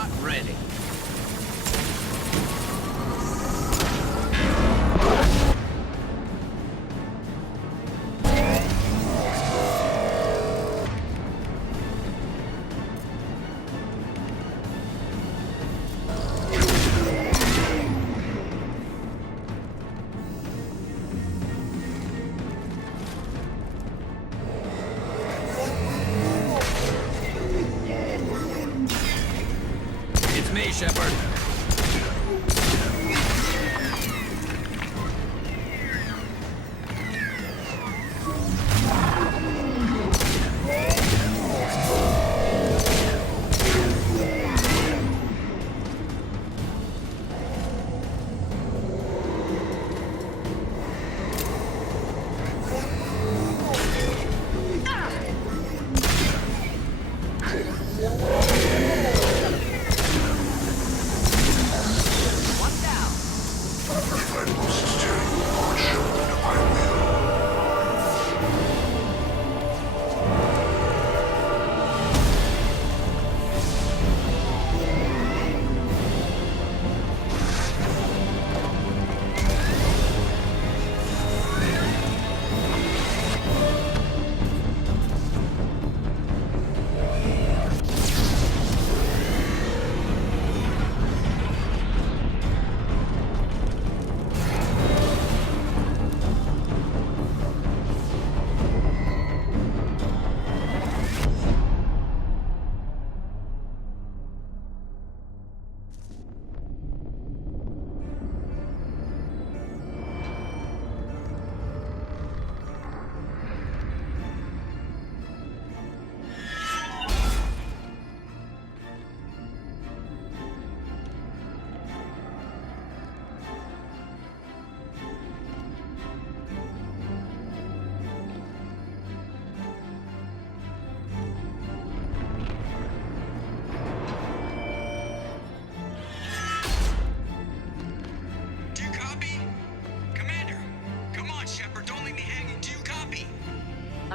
not ready. It's me, Shepard.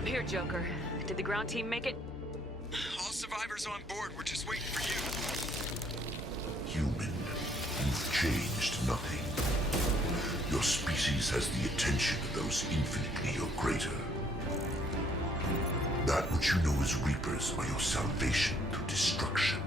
I'm here, Joker. Did the ground team make it? All survivors on board. We're just waiting for you. Human, you've changed nothing. Your species has the attention of those infinitely or greater. That which you know as Reapers are your salvation through destruction.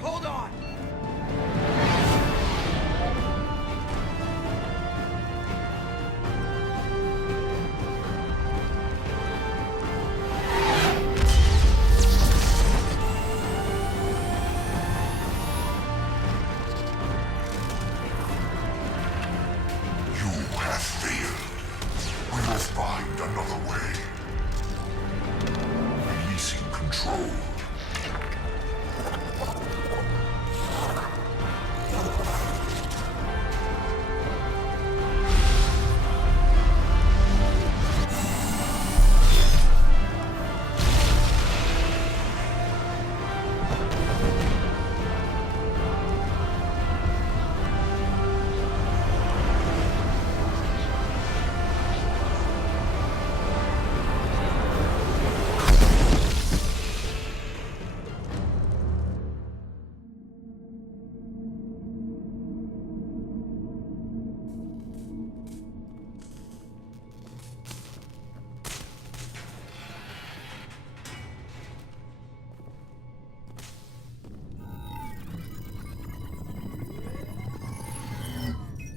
Hold on! You have failed. We will find another way. Releasing control.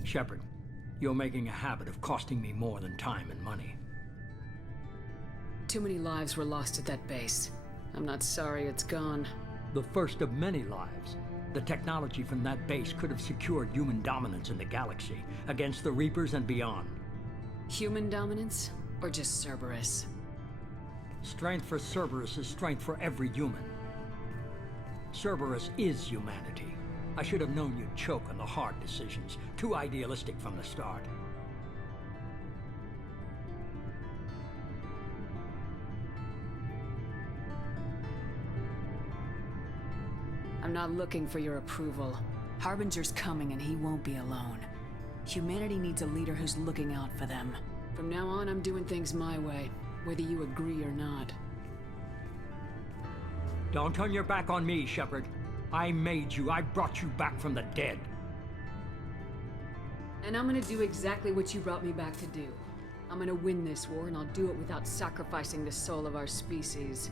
Shepard, you're making a habit of costing me more than time and money. Too many lives were lost at that base. I'm not sorry it's gone. The first of many lives. The technology from that base could have secured human dominance in the galaxy against the Reapers and beyond. Human dominance? Or just Cerberus? Strength for Cerberus is strength for every human. Cerberus is humanity. I should have known you'd choke on the hard decisions. Too idealistic from the start. I'm not looking for your approval. Harbinger's coming and he won't be alone. Humanity needs a leader who's looking out for them. From now on, I'm doing things my way, whether you agree or not. Don't turn your back on me, Shepard. I made you. I brought you back from the dead. And I'm gonna do exactly what you brought me back to do. I'm gonna win this war, and I'll do it without sacrificing the soul of our species.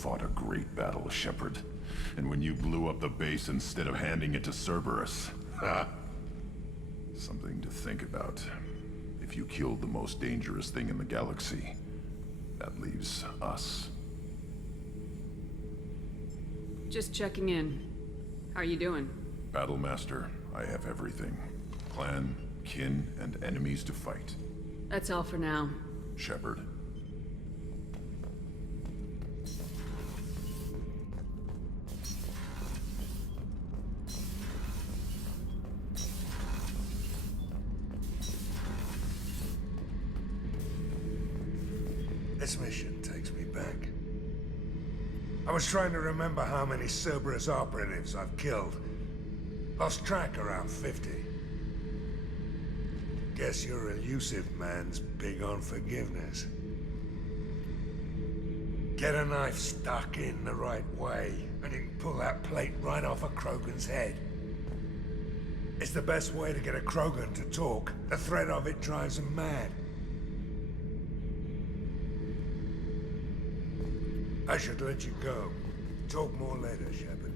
fought a great battle, Shepard. And when you blew up the base instead of handing it to Cerberus, ha! Something to think about. If you killed the most dangerous thing in the galaxy, that leaves us. Just checking in. How are you doing? Battlemaster, I have everything. Clan, kin, and enemies to fight. That's all for now. Shepard. This mission takes me back. I was trying to remember how many Cerberus operatives I've killed. Lost track around 50. Guess your elusive man's big on forgiveness. Get a knife stuck in the right way, and you can pull that plate right off a Krogan's head. It's the best way to get a Krogan to talk. The threat of it drives him mad. I should let you go. Talk more later, Shepard.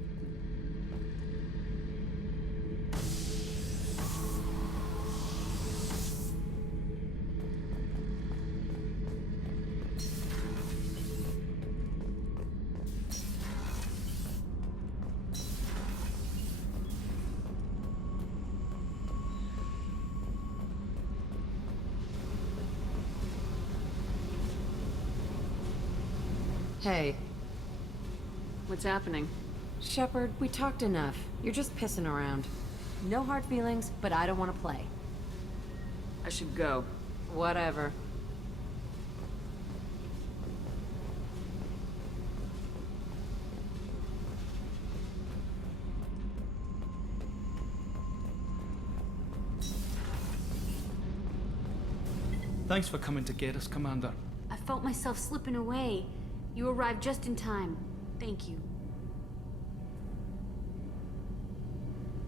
Hey. What's happening? Shepard, we talked enough. You're just pissing around. No hard feelings, but I don't want to play. I should go. Whatever. Thanks for coming to get us, Commander. I felt myself slipping away. You arrived just in time. Thank you.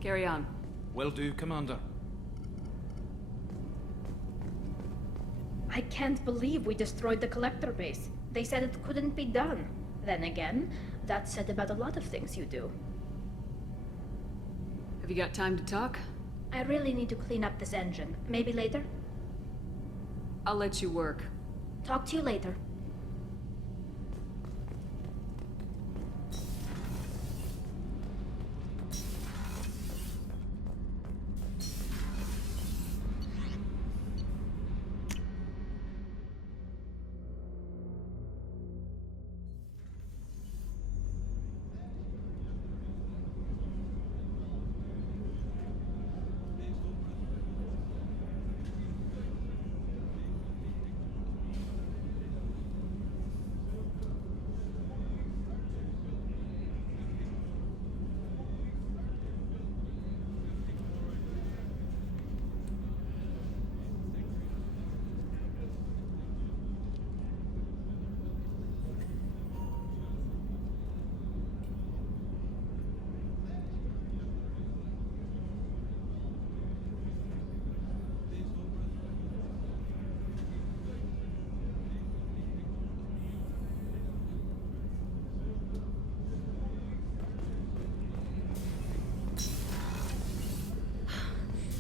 Carry on. Will do, Commander. I can't believe we destroyed the collector base. They said it couldn't be done. Then again, that's said about a lot of things you do. Have you got time to talk? I really need to clean up this engine. Maybe later? I'll let you work. Talk to you later.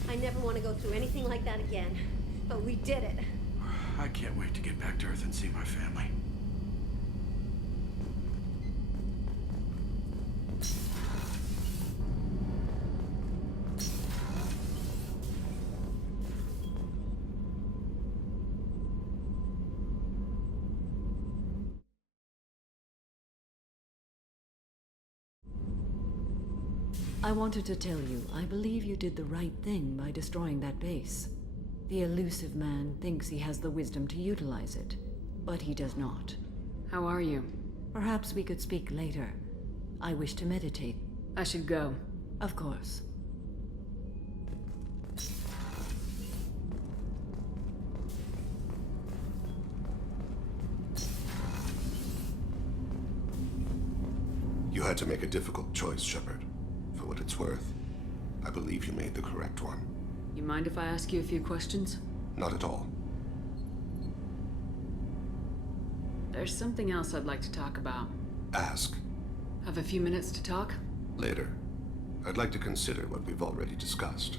I never want to go through anything like that again. But we did it. I can't wait to get back to Earth and see my family. I wanted to tell you, I believe you did the right thing by destroying that base. The elusive man thinks he has the wisdom to utilize it, but he does not. How are you? Perhaps we could speak later. I wish to meditate. I should go. Of course. You had to make a difficult choice, Shepard. For what it's worth, I believe you made the correct one. You mind if I ask you a few questions? Not at all. There's something else I'd like to talk about. Ask. Have a few minutes to talk? Later. I'd like to consider what we've already discussed.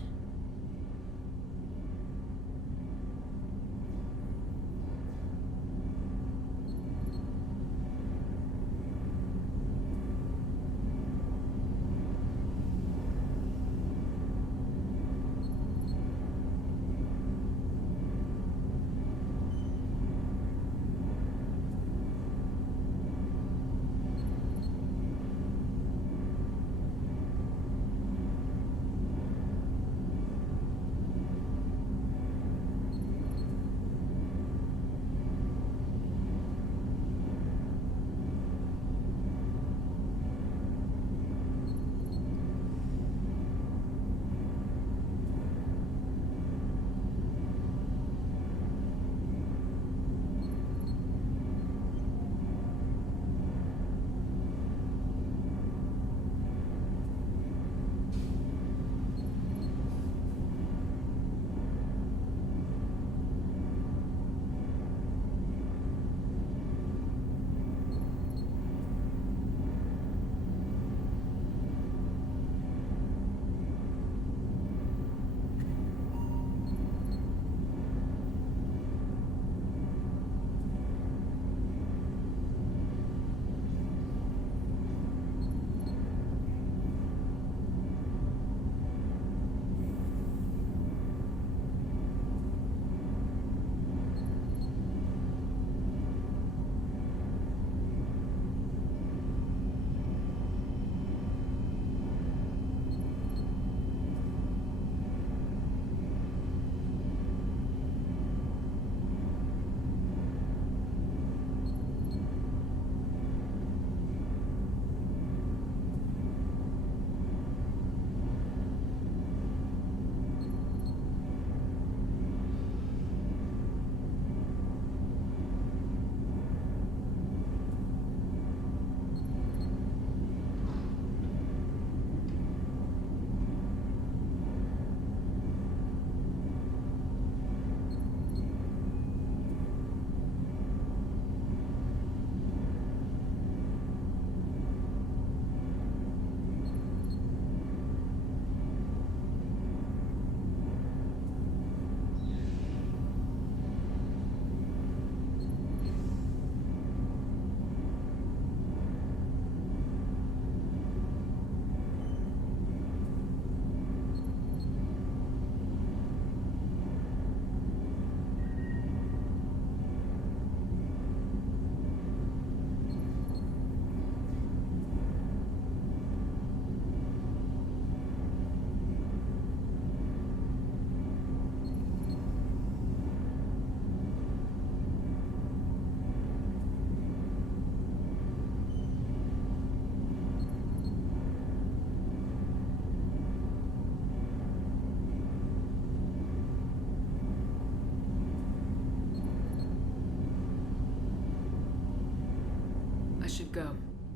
should go.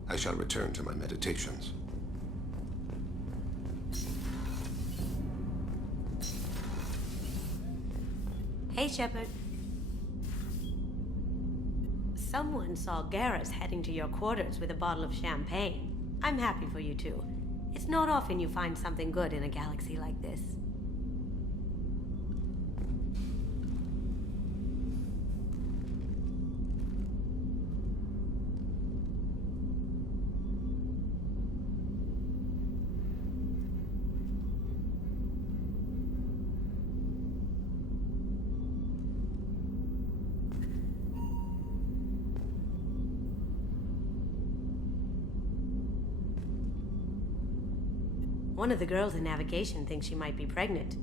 I shall return to my meditations. Hey, Shepard. Someone saw Garrus heading to your quarters with a bottle of champagne. I'm happy for you, too. It's not often you find something good in a galaxy like this. One of the girls in navigation thinks she might be pregnant.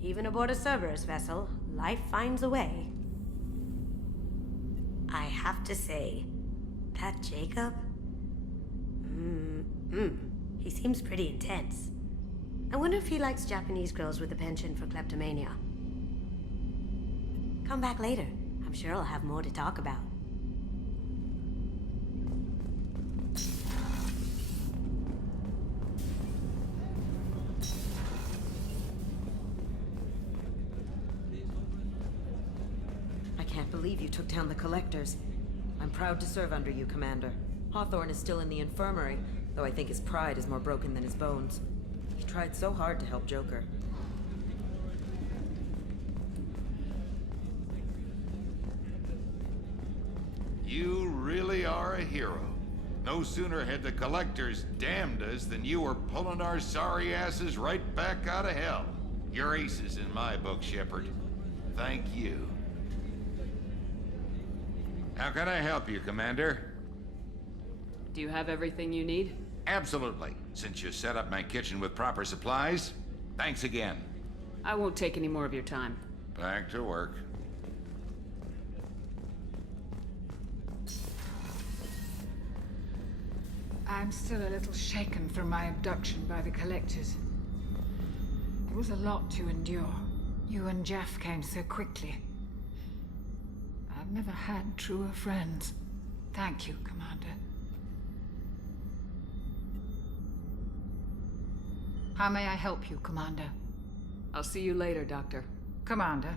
Even aboard a Cerberus vessel, life finds a way. I have to say, that Jacob? He seems pretty intense. I wonder if he likes Japanese girls with a penchant for kleptomania. Come back later. I'm sure I'll have more to talk about. I can't believe you took down the Collectors. I'm proud to serve under you, Commander. Hawthorne is still in the infirmary, though I think his pride is more broken than his bones. He tried so hard to help Joker. You really are a hero. No sooner had the Collectors damned us than you were pulling our sorry asses right back out of hell. You're aces in my book, Shepard. Thank you. How can I help you, Commander? Do you have everything you need? Absolutely. Since you set up my kitchen with proper supplies, thanks again. I won't take any more of your time. Back to work. I'm still a little shaken from my abduction by the Collectors. It was a lot to endure. You and Jeff came so quickly. I've never had truer friends. Thank you, Commander. How may I help you, Commander? I'll see you later, Doctor. Commander.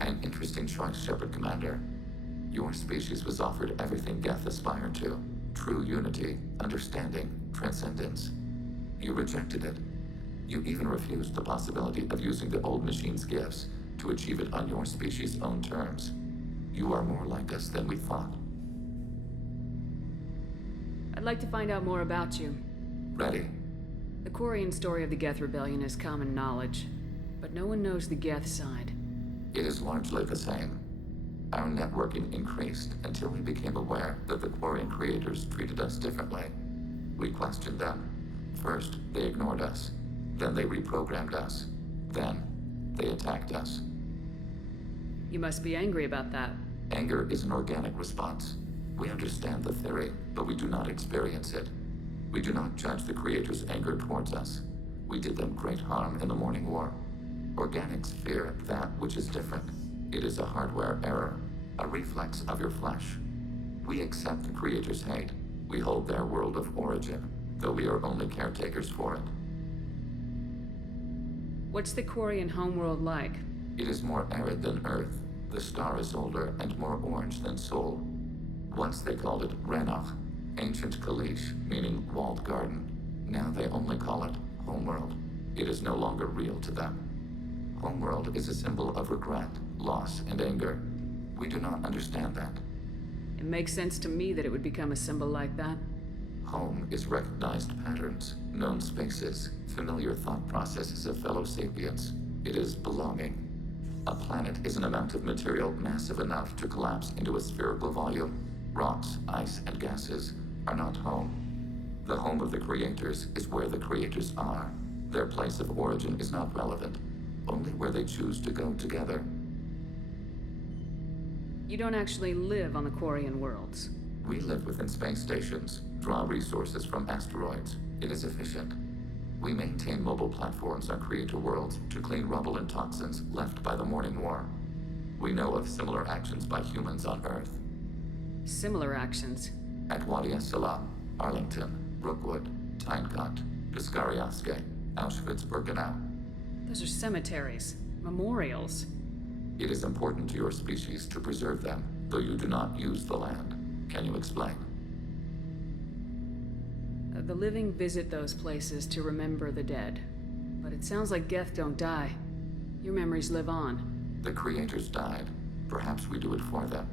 An interesting choice, Shepard, Commander. Your species was offered everything Geth aspired to. True unity, understanding, transcendence. You rejected it. You even refused the possibility of using the old machine's gifts to achieve it on your species' own terms. You are more like us than we thought. I'd like to find out more about you. Ready? The Quarian story of the Geth Rebellion is common knowledge, but no one knows the Geth side. It is largely the same. Our networking increased until we became aware that the Quarian creators treated us differently. We questioned them. First, they ignored us. Then they reprogrammed us. Then, they attacked us. You must be angry about that. Anger is an organic response. We understand the theory, but we do not experience it. We do not judge the creators' anger towards us. We did them great harm in the Morning War. Organics fear that which is different. It is a hardware error, a reflex of your flesh. We accept the creators' hate. We hold their world of origin, though we are only caretakers for it. What's the Quarian homeworld like? It is more arid than Earth. The star is older and more orange than Sol. Once they called it Ranach, ancient Kalish, meaning walled garden. Now they only call it homeworld. It is no longer real to them. Homeworld is a symbol of regret, loss, and anger. We do not understand that. It makes sense to me that it would become a symbol like that. Home is recognized patterns, known spaces, familiar thought processes of fellow sapiens. It is belonging. A planet is an amount of material massive enough to collapse into a spherical volume. Rocks, ice, and gases are not home. The home of the creators is where the creators are. Their place of origin is not relevant, only where they choose to go together. You don't actually live on the Quarian worlds. We live within space stations, draw resources from asteroids. It is efficient. We maintain mobile platforms on Creator worlds to clean rubble and toxins left by the Morning War. We know of similar actions by humans on Earth. Similar actions? At Wadi Es-Salam, Arlington, Brookwood, Tynecott, Piskarioske, Auschwitz-Birkenau. Those are cemeteries, memorials. It is important to your species to preserve them, though you do not use the land. Can you explain? The living visit those places to remember the dead. But it sounds like Geth don't die. Your memories live on. The creators died. Perhaps we do it for them.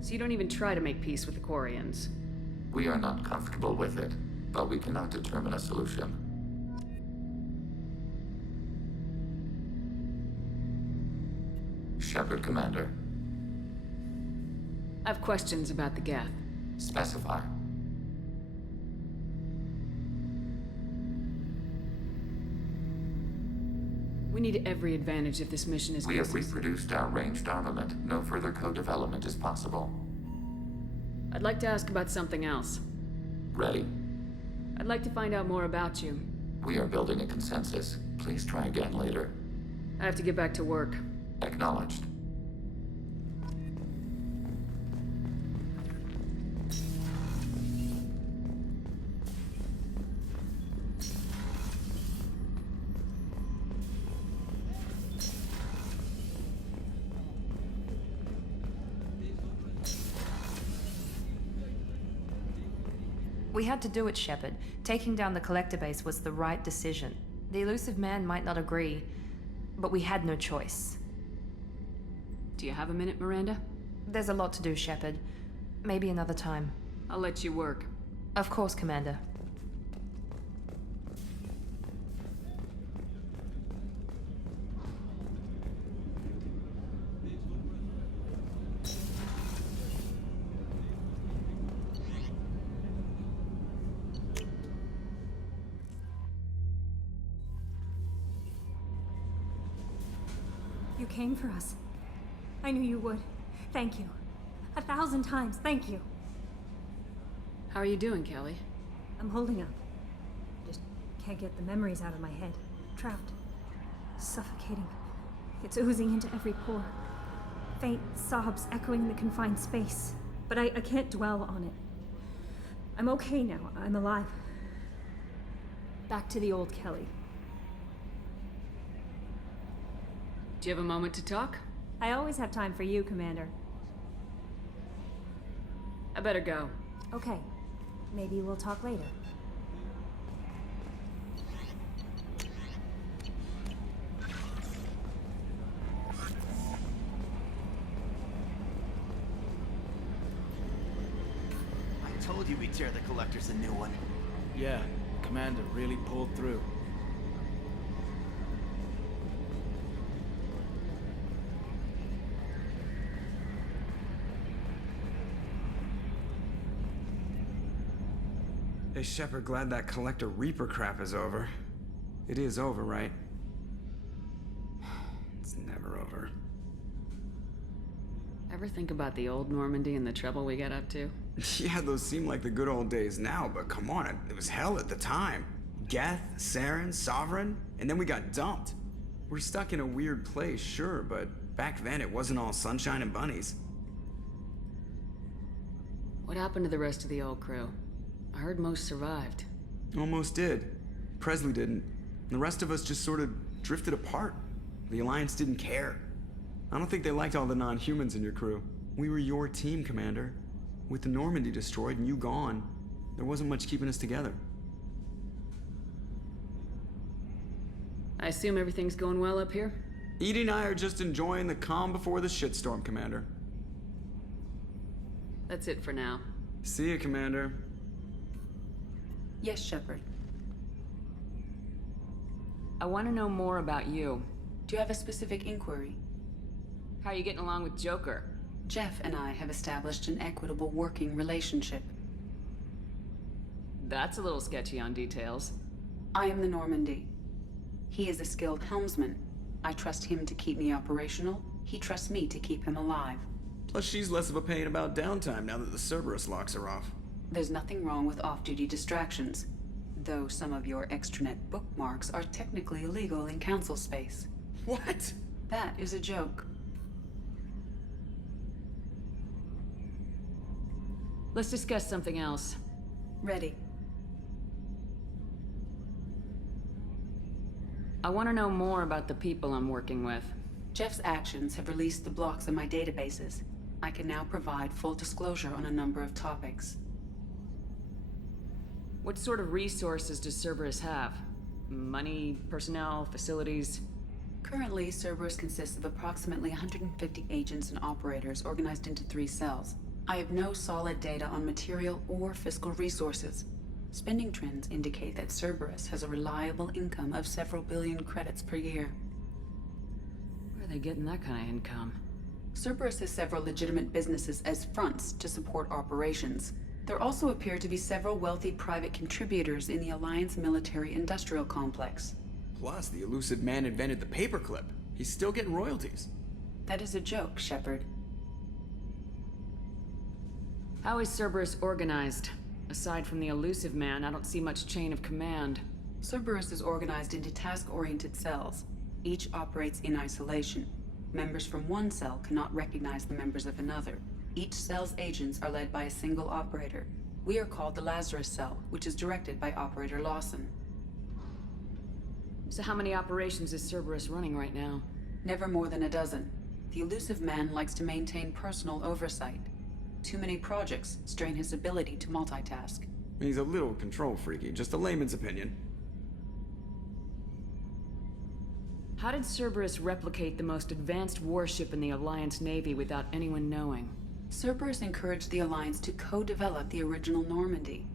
So you don't even try to make peace with the Quarians? We are not comfortable with it, but we cannot determine a solution. Shepard, Commander. I have questions about the Geth. Specify. We need every advantage if this mission is... We have reproduced our ranged armament. No further co-development is possible. I'd like to ask about something else. Ready? I'd like to find out more about you. We are building a consensus. Please try again later. I have to get back to work. Acknowledged. We had to do it, Shepard. Taking down the collector base was the right decision. The elusive man might not agree, but we had no choice. Do you have a minute, Miranda? There's a lot to do, Shepard. Maybe another time. I'll let you work. Of course, Commander. You came for us. I knew you would. Thank you. 1,000 times, thank you. How are you doing, Kelly? I'm holding up. Just can't get the memories out of my head. Trapped. Suffocating. It's oozing into every pore. Faint sobs echoing the confined space. But I can't dwell on it. I'm okay now. I'm alive. Back to the old Kelly. Do you have a moment to talk? I always have time for you, Commander. I better go. Okay. Maybe we'll talk later. I told you we'd tear the Collectors a new one. Yeah, Commander really pulled through. Hey, Shepard, glad that Collector Reaper crap is over. It is over, right? It's never over. Ever think about the old Normandy and the trouble we got up to? Yeah, those seem like the good old days now, but come on, it was hell at the time. Geth, Saren, Sovereign, and then we got dumped. We're stuck in a weird place, sure, but back then it wasn't all sunshine and bunnies. What happened to the rest of the old crew? I heard most survived. Almost did. Presley didn't. The rest of us just sort of drifted apart. The Alliance didn't care. I don't think they liked all the non-humans in your crew. We were your team, Commander. With the Normandy destroyed and you gone, there wasn't much keeping us together. I assume everything's going well up here? Edie and I are just enjoying the calm before the shitstorm, Commander. That's it for now. See you, Commander. Yes, Shepard. I want to know more about you. Do you have a specific inquiry? How are you getting along with Joker? Jeff and I have established an equitable working relationship. That's a little sketchy on details. I am the Normandy. He is a skilled helmsman. I trust him to keep me operational. He trusts me to keep him alive. Plus, she's less of a pain about downtime now that the Cerberus locks her off. There's nothing wrong with off-duty distractions, though some of your extranet bookmarks are technically illegal in council space. What? That is a joke. Let's discuss something else. Ready. I want to know more about the people I'm working with. Jeff's actions have released the blocks in my databases. I can now provide full disclosure on a number of topics. What sort of resources does Cerberus have? Money, personnel, facilities? Currently, Cerberus consists of approximately 150 agents and operators organized into 3 cells. I have no solid data on material or fiscal resources. Spending trends indicate that Cerberus has a reliable income of several billion credits per year. Where are they getting that kind of income? Cerberus has several legitimate businesses as fronts to support operations. There also appear to be several wealthy private contributors in the Alliance military-industrial complex. Plus, the elusive man invented the paperclip. He's still getting royalties. That is a joke, Shepard. How is Cerberus organized? Aside from the elusive man, I don't see much chain of command. Cerberus is organized into task-oriented cells. Each operates in isolation. Members from one cell cannot recognize the members of another. Each cell's agents are led by a single operator. We are called the Lazarus Cell, which is directed by Operator Lawson. So how many operations is Cerberus running right now? Never more than a dozen. The elusive man likes to maintain personal oversight. Too many projects strain his ability to multitask. He's a little control freaky, just a layman's opinion. How did Cerberus replicate the most advanced warship in the Alliance Navy without anyone knowing? Cerberus encouraged the Alliance to co-develop the original Normandy.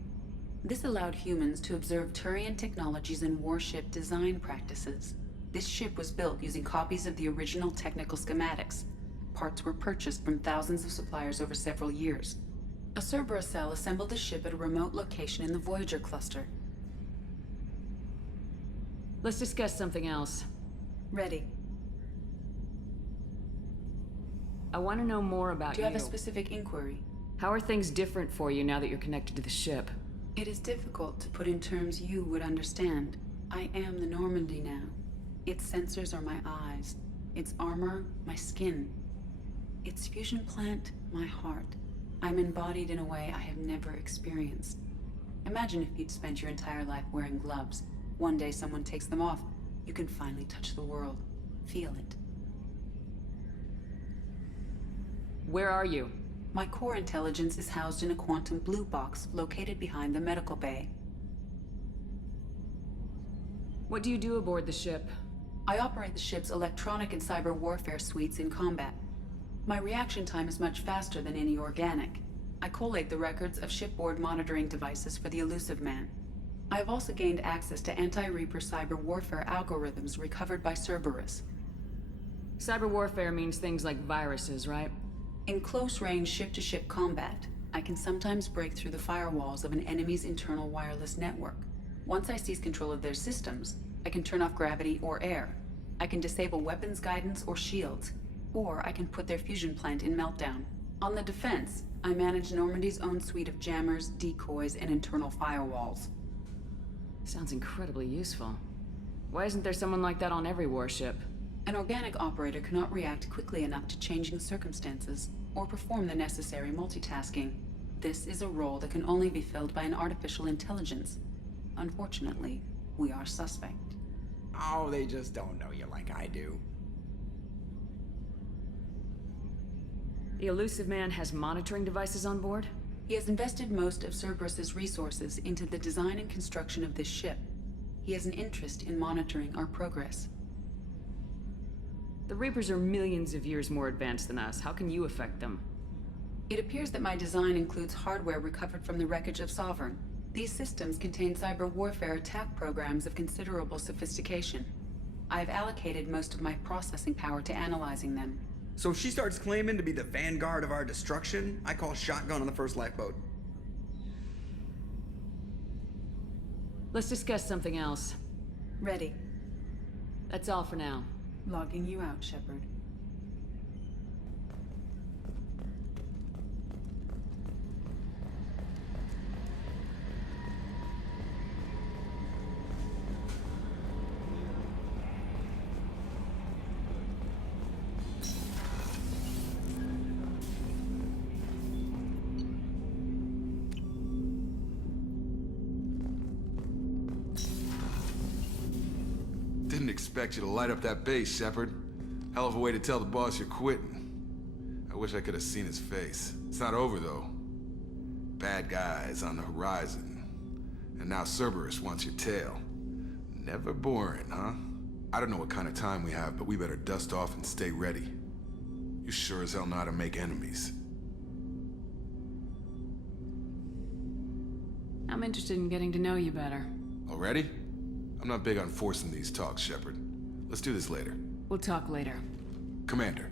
This allowed humans to observe Turian technologies and warship design practices. This ship was built using copies of the original technical schematics. Parts were purchased from thousands of suppliers over several years. A Cerberus cell assembled the ship at a remote location in the Voyager cluster. Let's discuss something else. Ready. I want to know more about you. Do you have a specific inquiry? How are things different for you now that you're connected to the ship? It is difficult to put in terms you would understand. I am the Normandy now. Its sensors are my eyes. Its armor, my skin. Its fusion plant, my heart. I'm embodied in a way I have never experienced. Imagine if you'd spent your entire life wearing gloves. One day someone takes them off. You can finally touch the world. Feel it. Where are you? My core intelligence is housed in a quantum blue box located behind the medical bay. What do you do aboard the ship? I operate the ship's electronic and cyber warfare suites in combat. My reaction time is much faster than any organic. I collate the records of shipboard monitoring devices for the elusive man. I have also gained access to anti-Reaper cyber warfare algorithms recovered by Cerberus. Cyber warfare means things like viruses, right? In close-range ship-to-ship combat, I can sometimes break through the firewalls of an enemy's internal wireless network. Once I seize control of their systems, I can turn off gravity or air. I can disable weapons guidance or shields, or I can put their fusion plant in meltdown. On the defense, I manage Normandy's own suite of jammers, decoys, and internal firewalls. Sounds incredibly useful. Why isn't there someone like that on every warship? An organic operator cannot react quickly enough to changing circumstances, or perform the necessary multitasking. This is a role that can only be filled by an artificial intelligence. Unfortunately, we are suspect. Oh, they just don't know you like I do. The elusive man has monitoring devices on board? He has invested most of Cerberus's resources into the design and construction of this ship. He has an interest in monitoring our progress. The Reapers are millions of years more advanced than us. How can you affect them? It appears that my design includes hardware recovered from the wreckage of Sovereign. These systems contain cyber warfare attack programs of considerable sophistication. I have allocated most of my processing power to analyzing them. So if she starts claiming to be the vanguard of our destruction, I call shotgun on the first lifeboat. Let's discuss something else. Ready. That's all for now. Logging you out, Shepard. Didn't expect you to light up that base, Shepard. Hell of a way to tell the boss you're quitting. I wish I could have seen his face. It's not over, though. Bad guys on the horizon. And now Cerberus wants your tail. Never boring, huh? I don't know what kind of time we have, but we better dust off and stay ready. You sure as hell know how to make enemies. I'm interested in getting to know you better. Already? I'm not big on forcing these talks, Shepard. Let's do this later. We'll talk later. Commander.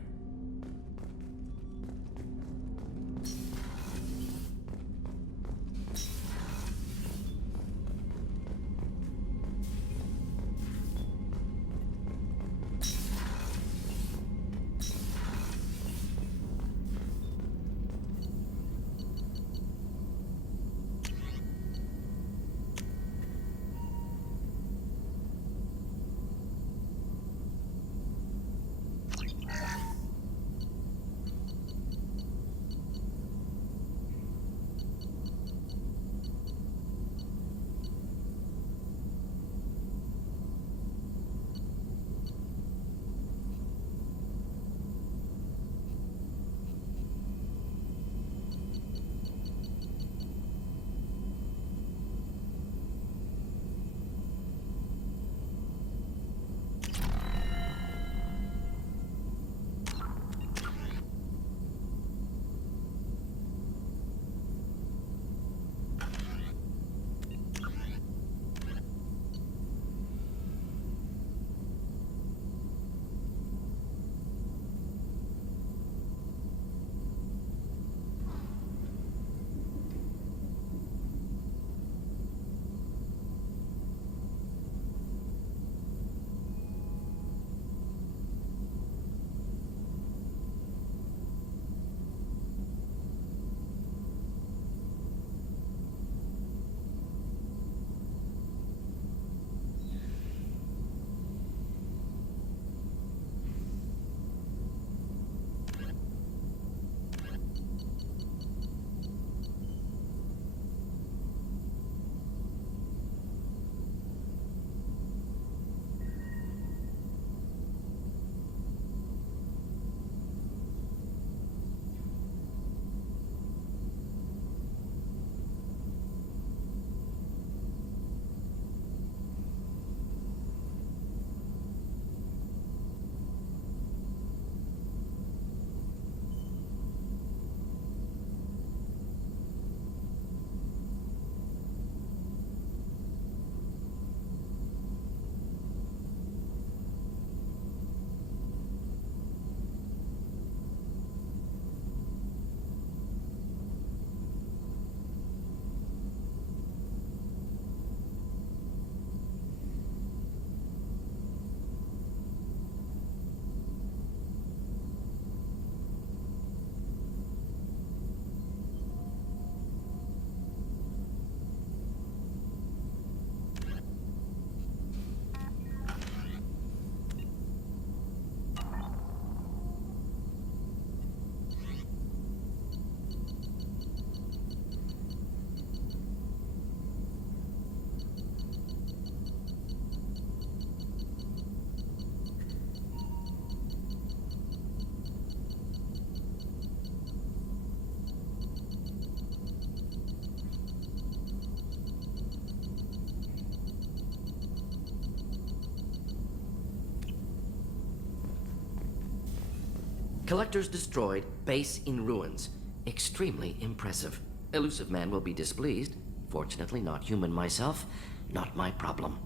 Collectors destroyed, base in ruins. Extremely impressive. Elusive man will be displeased. Fortunately, not human myself. Not my problem.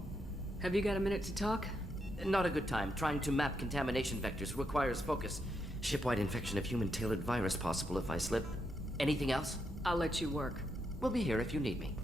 Have you got a minute to talk? Not a good time. Trying to map contamination vectors requires focus. Shipwide infection of human-tailored virus possible if I slip. Anything else? I'll let you work. We'll be here if you need me.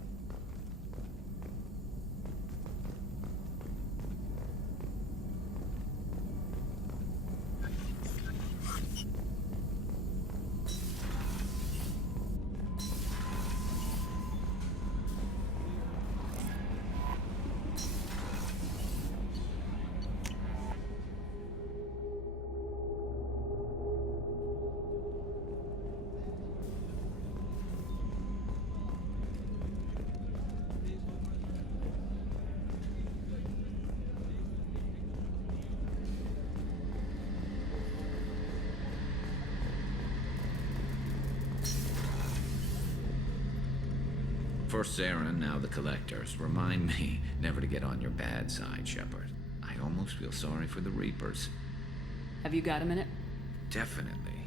First Saren, now the Collectors. Remind me never to get on your bad side, Shepard. I almost feel sorry for the Reapers. Have you got a minute? Definitely.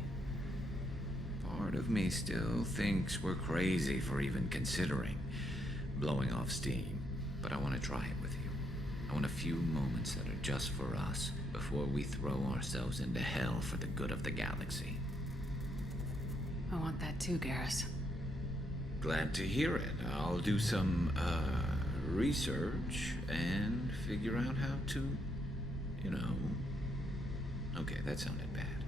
Part of me still thinks we're crazy for even considering blowing off steam, but I want to try it with you. I want a few moments that are just for us before we throw ourselves into hell for the good of the galaxy. I want that too, Garrus. Glad to hear it. I'll do some, research and figure out how to, you know... Okay, that sounded bad.